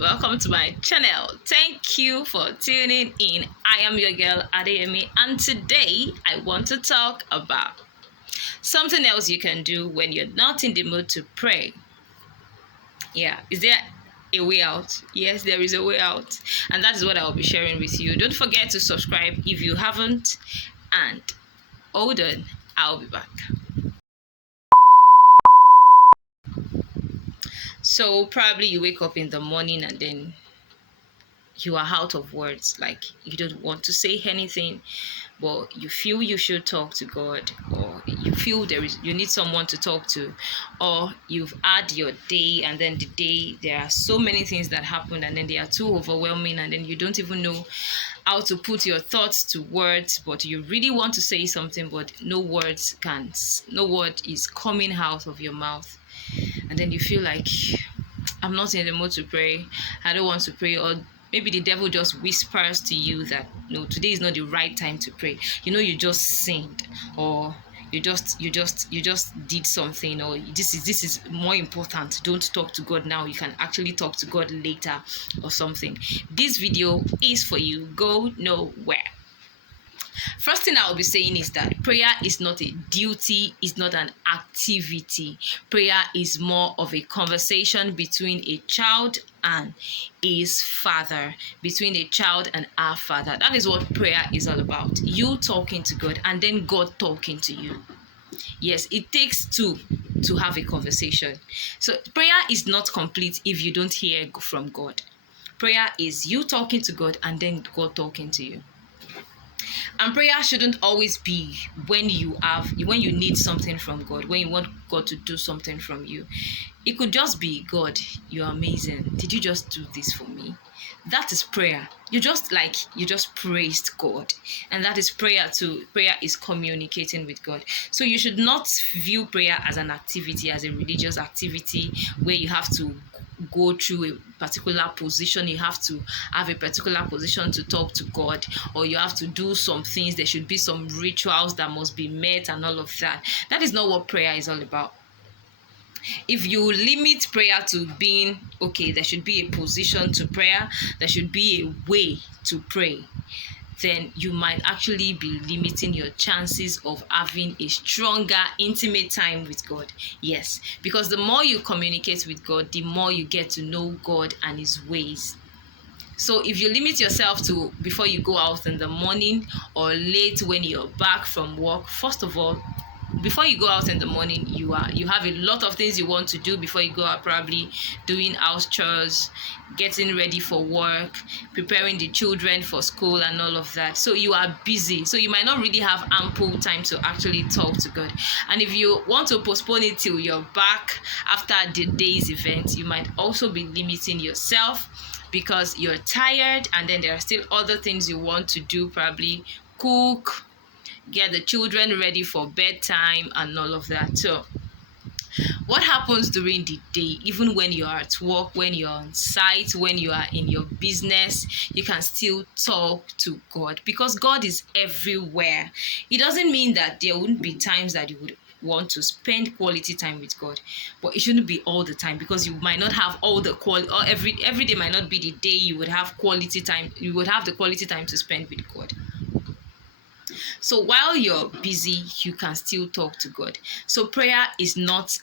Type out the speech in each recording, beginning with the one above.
welcome to my channel. Thank you for tuning in. I am your girl Adeyemi, and today I want to talk about something else you can do when you're not in the mood to pray. Is there a way out? Yes, there is a way out, and that is what I'll be sharing with you. Don't forget to subscribe if you haven't, and hold on, I'll be back. So probably you wake up in the morning and then you are out of words, like you don't want to say anything, but you feel you should talk to God, or you feel you need someone to talk to, or you've had your day and then the day there are so many things that happen and then they are too overwhelming and then you don't even know how to put your thoughts to words, but you really want to say something but no word is coming out of your mouth, and then you feel like, I'm not in the mood to pray, I don't want to pray, or maybe the devil just whispers to you that no, today is not the right time to pray. You just sinned, or you just did something, or this is more important. Don't talk to God now. You can actually talk to God later or something. This video is for you. Go nowhere. First thing I'll be saying is that prayer is not a duty, it's not an activity. Prayer is more of a conversation between a child and his father, between a child and our father. That is what prayer is all about. You talking to God and then God talking to you. Yes, it takes two to have a conversation. So prayer is not complete if you don't hear from God. Prayer is you talking to God and then God talking to you. And prayer shouldn't always be when you need something from God, when you want God to do something from you. It could just be, God, you're amazing. Did you just do this for me? That is prayer. You just praised God. And that is prayer too. Prayer is communicating with God. So you should not view prayer as an activity, as a religious activity where you have to go through a particular position, you have to have a particular position to talk to God, or you have to do some things, there should be some rituals that must be met and all of that. That is not what prayer is all about. If you limit prayer to being, okay, there should be a position to prayer, there should be a way to pray, then you might actually be limiting your chances of having a stronger, intimate time with God. Yes, because the more you communicate with God, the more you get to know God and His ways. So if you limit yourself to before you go out in the morning or late when you're back from work, first of all, before you go out in the morning, you have a lot of things you want to do before you go out, probably doing house chores, getting ready for work, preparing the children for school and all of that. So you are busy. So you might not really have ample time to actually talk to God. And if you want to postpone it till you're back after the day's event, you might also be limiting yourself because you're tired and then there are still other things you want to do, probably cook, get the children ready for bedtime and all of that. So what happens during the day, even when you're at work, when you're on site, when you are in your business, you can still talk to God because God is everywhere. It doesn't mean that there wouldn't be times that you would want to spend quality time with God, but it shouldn't be all the time because you might not have all the quality, or every day might not be the day you would have quality time. You would have the quality time to spend with God. So while you're busy, you can still talk to God. So prayer is not,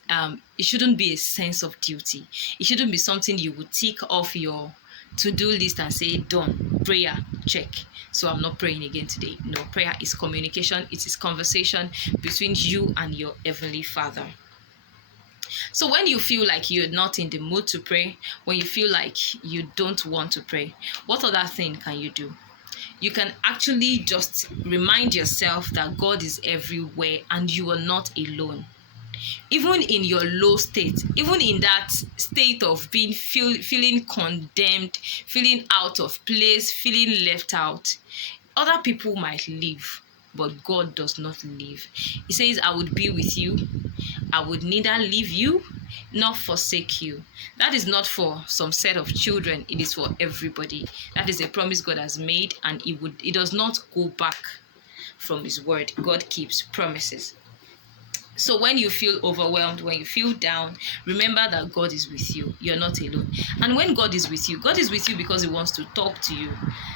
it shouldn't be a sense of duty. It shouldn't be something you would tick off your to-do list and say, done, prayer, check. So I'm not praying again today. No, prayer is communication. It is conversation between you and your Heavenly Father. So when you feel like you're not in the mood to pray, when you feel like you don't want to pray, what other thing can you do? You can actually just remind yourself that God is everywhere and you are not alone. Even in your low state, even in that state of being feeling condemned, feeling out of place, feeling left out, other people might leave, but God does not leave. He says, I would be with you. I would neither leave you nor forsake you. That is not for some set of children. It is for everybody. That is a promise God has made, and it does not go back from His word. God keeps promises. So when you feel overwhelmed, when you feel down, remember that God is with you. You're not alone. And when God is with you because he wants to talk to you.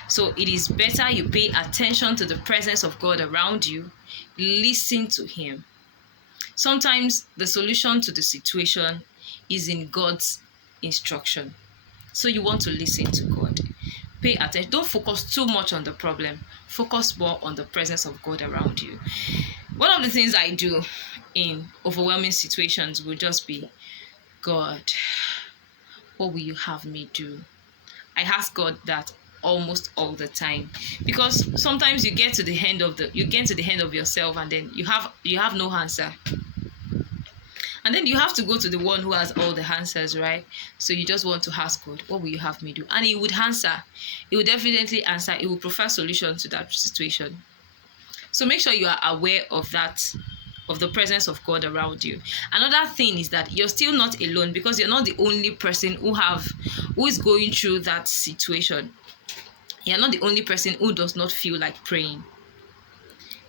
So it is better you pay attention to the presence of God around you. Listen to him. Sometimes the solution to the situation is in God's instruction. So you want to listen to God. Pay attention. Don't focus too much on the problem. Focus more on the presence of God around you. One of the things I do in overwhelming situations will just be, God, what will you have me do? I ask God that almost all the time, because sometimes you get to the end of yourself, and then you have no answer. And then you have to go to the one who has all the answers, right? So you just want to ask God, what will you have me do? And he would answer. He would definitely answer. He will prefer solution to that situation. So make sure you are aware of that, of the presence of God around you. Another thing is that you're still not alone, because you're not the only person who is going through that situation. You're not the only person who does not feel like praying.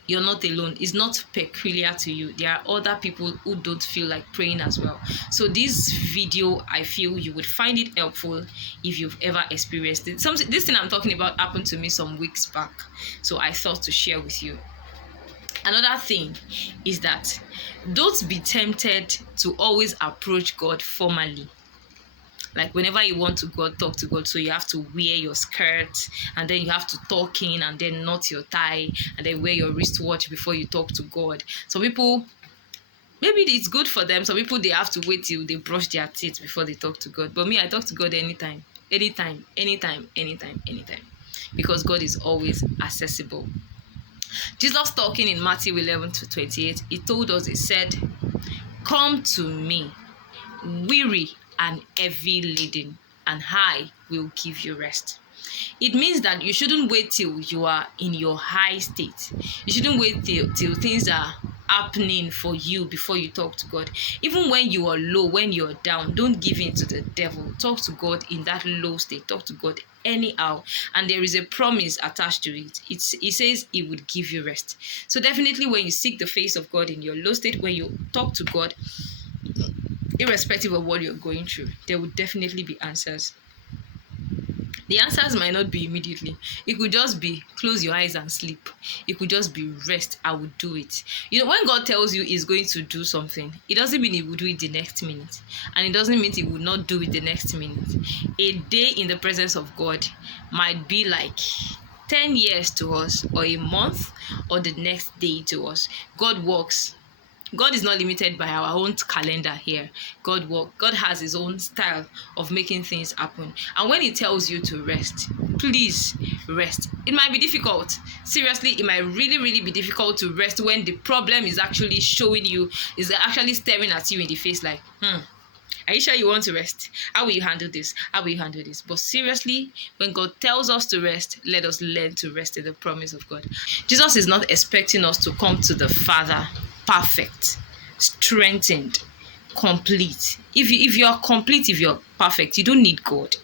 You're not alone. It's not peculiar to you. There are other people who don't feel like praying as well. So this video, I feel you would find it helpful if you've ever experienced it. This thing I'm talking about happened to me some weeks back, so I thought to share with you. Another thing is that don't be tempted to always approach God formally. Like whenever you want to talk to God, so you have to wear your skirt, and then you have to talk in, and then knot your tie, and then wear your wristwatch before you talk to God. Some people, maybe it's good for them. Some people, they have to wait till they brush their teeth before they talk to God. But me, I talk to God anytime, because God is always accessible. Jesus talking in Matthew 11-28, he told us, he said, "Come to me, weary and heavy laden, and I will give you rest." It means that you shouldn't wait till you are in your high state. You shouldn't wait till things are happening for you before you talk to God. Even when you are low, when you're down, don't give in to the devil. Talk to God in that low state. Talk to God anyhow, and there is a promise attached to it. It says he would give you rest. So definitely when you seek the face of God in your low state, when you talk to God, irrespective of what you're going through, there will definitely be answers. The answers might not be immediately. It could just be close your eyes and sleep. It could just be rest. I will do it. When God tells you he's going to do something, it doesn't mean he will do it the next minute. And it doesn't mean he will not do it the next minute. A day in the presence of God might be like 10 years to us, or a month, or the next day to us. God works. God is not limited by our own calendar here. God has his own style of making things happen. And when he tells you to rest, please rest. It might be difficult. Seriously, it might really, really be difficult to rest when the problem is actually showing you, is actually staring at you in the face like, are you sure you want to rest? How will you handle this? How will you handle this? But seriously, when God tells us to rest, let us learn to rest in the promise of God. Jesus is not expecting us to come to the Father perfect, strengthened, complete. If you are complete, if you're perfect, you don't need God.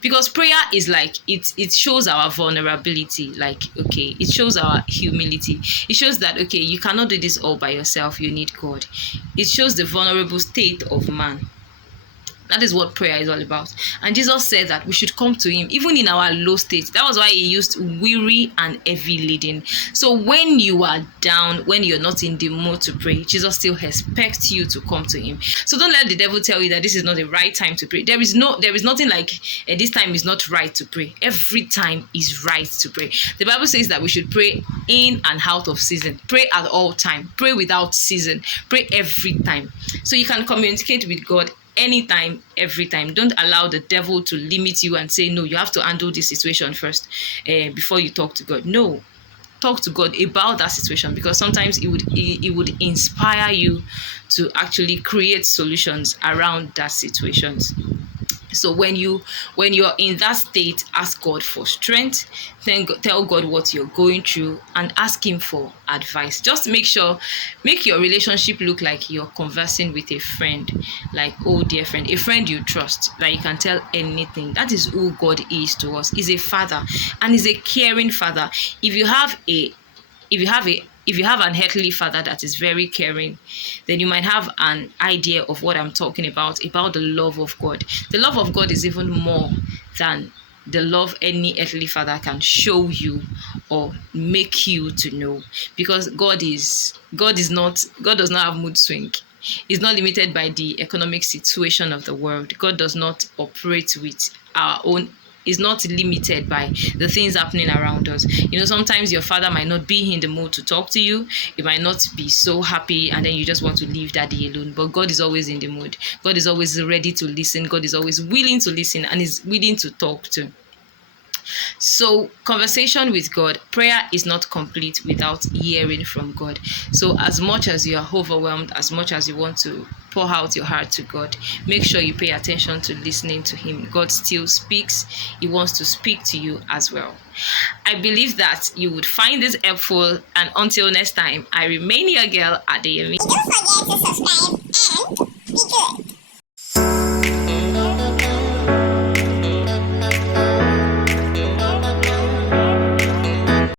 Because prayer is like, it shows our vulnerability. Like, okay, it shows our humility. It shows that, okay, you cannot do this all by yourself. You need God. It shows the vulnerable state of man. That is what prayer is all about. And Jesus said that we should come to him even in our low state. That was why he used weary and heavy laden. So when you are down, when you're not in the mood to pray, Jesus still expects you to come to him. So don't let the devil tell you that this is not the right time to pray. There is nothing like this time is not right to pray. Every time is right to pray. The Bible says that we should pray in and out of season. Pray at all time. Pray without season. Pray every time. So you can communicate with God anytime, every time. Don't allow the devil to limit you and say, no, you have to handle this situation first before you talk to God. No, talk to God about that situation, because sometimes it would inspire you to actually create solutions around that situations. So when you're in that state, ask God for strength. Then tell God what you're going through and ask him for advice. Just make your relationship look like you're conversing with a friend, like, oh dear friend, a friend you trust, that you can tell anything. That is who God is to us. He's a father, and he's a caring father. If you have if you have an earthly father that is very caring, then you might have an idea of what I'm talking about the love of God. The love of God is even more than the love any earthly father can show you or make you to know, because God does not have mood swing. He's not limited by the economic situation of the world. God does not operate with our own, is not limited by the things happening around us. Sometimes your father might not be in the mood to talk to you. You might not be so happy, and then you just want to leave daddy alone. But God is always in the mood. God is always ready to listen. God is always willing to listen and is willing to talk to. So, conversation with God, prayer is not complete without hearing from God. So, as much as you are overwhelmed, as much as you want to pour out your heart to God, make sure you pay attention to listening to Him. God still speaks. He wants to speak to you as well. I believe that you would find this helpful, and until next time, I remain your girl, Adeyemi. Don't forget to subscribe